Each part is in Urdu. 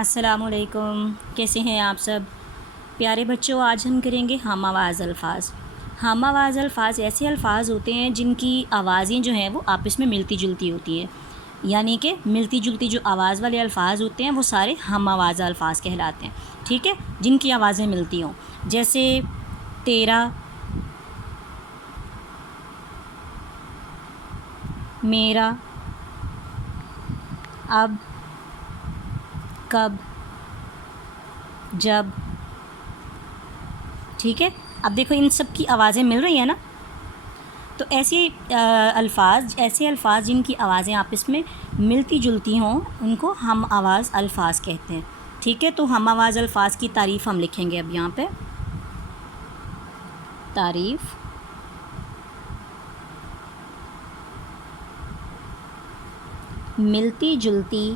السلام علیکم، کیسے ہیں آپ سب پیارے بچوں؟ آج ہم کریں گے ہم آواز الفاظ۔ ہم آواز الفاظ ایسے الفاظ ہوتے ہیں جن کی آوازیں جو ہیں وہ آپس میں ملتی جلتی ہوتی ہیں، یعنی کہ ملتی جلتی جو آواز والے الفاظ ہوتے ہیں وہ سارے ہم آواز الفاظ کہلاتے ہیں، ٹھیک ہے، جن کی آوازیں ملتی ہوں، جیسے تیرا، میرا، اب، کب، جب، ٹھیک ہے۔ اب دیکھو ان سب کی آوازیں مل رہی ہیں نا، تو ایسے الفاظ جن کی آوازیں آپس میں ملتی جلتی ہوں ان کو ہم آواز الفاظ کہتے ہیں، ٹھیک ہے۔ تو ہم آواز الفاظ کی تعریف ہم لکھیں گے اب یہاں پہ۔ تعریف، ملتی جلتی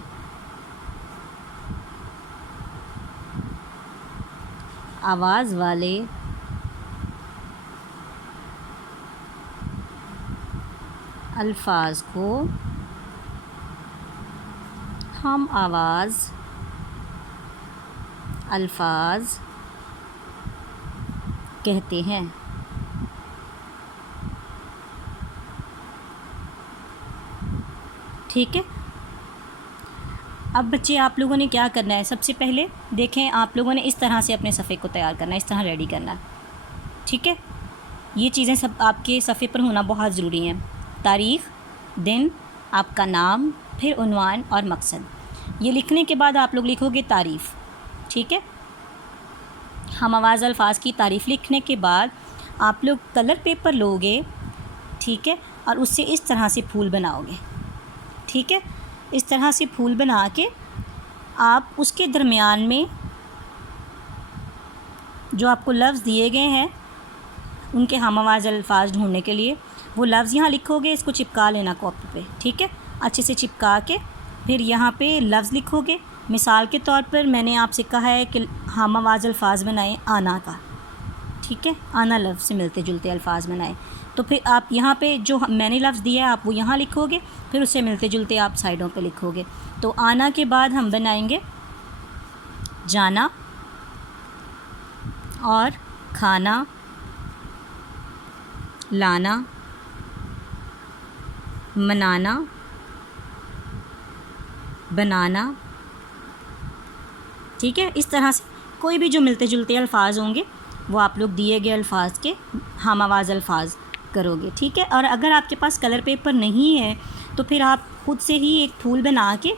آواز والے الفاظ کو ہم آواز الفاظ کہتے ہیں، ٹھیک ہے۔ اب بچے آپ لوگوں نے کیا کرنا ہے، سب سے پہلے دیکھیں آپ لوگوں نے اس طرح سے اپنے صفحے کو تیار کرنا ہے، اس طرح ریڈی کرنا ہے، ٹھیک ہے۔ یہ چیزیں سب آپ کے صفحے پر ہونا بہت ضروری ہیں۔ تاریخ، دن، آپ کا نام، پھر عنوان اور مقصد۔ یہ لکھنے کے بعد آپ لوگ لکھو گے تعریف، ٹھیک ہے۔ ہم آواز الفاظ کی تعریف لکھنے کے بعد آپ لوگ کلر پیپر لو گے، ٹھیک ہے، اور اس سے اس طرح سے پھول بناؤ گے، ٹھیک ہے۔ اس طرح سے پھول بنا کے آپ اس کے درمیان میں جو آپ کو لفظ دیے گئے ہیں ان کے ہم آواز الفاظ ڈھونڈنے کے لیے وہ لفظ یہاں لکھو گے، اس کو چپکا لینا کاپی پہ، ٹھیک ہے، اچھے سے چپکا کے پھر یہاں پہ لفظ لکھو گے۔ مثال کے طور پر میں نے آپ سے کہا ہے کہ ہم آواز الفاظ بنائیں آنا کا، ٹھیک ہے، آنا لفظ سے ملتے جلتے الفاظ بنائیں، تو پھر آپ یہاں پہ جو میں نے لفظ دیا ہے آپ وہ یہاں لکھو گے، پھر اس سے ملتے جلتے آپ سائڈوں پہ لکھو گے۔ تو آنا کے بعد ہم بنائیں گے جانا اور کھانا، لانا، منانا، بنانا، ٹھیک ہے۔ اس طرح سے کوئی بھی جو ملتے جلتے الفاظ ہوں گے وہ آپ لوگ دیے گئے الفاظ کے ہم آواز الفاظ کرو گے، ٹھیک ہے۔ اور اگر آپ کے پاس کلر پیپر نہیں ہے تو پھر آپ خود سے ہی ایک پھول بنا کے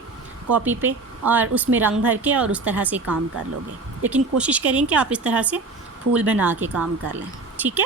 کاپی پہ اور اس میں رنگ بھر کے اور اس طرح سے کام کر لو گے، لیکن کوشش کریں کہ آپ اس طرح سے پھول بنا کے کام کر لیں، ٹھیک ہے۔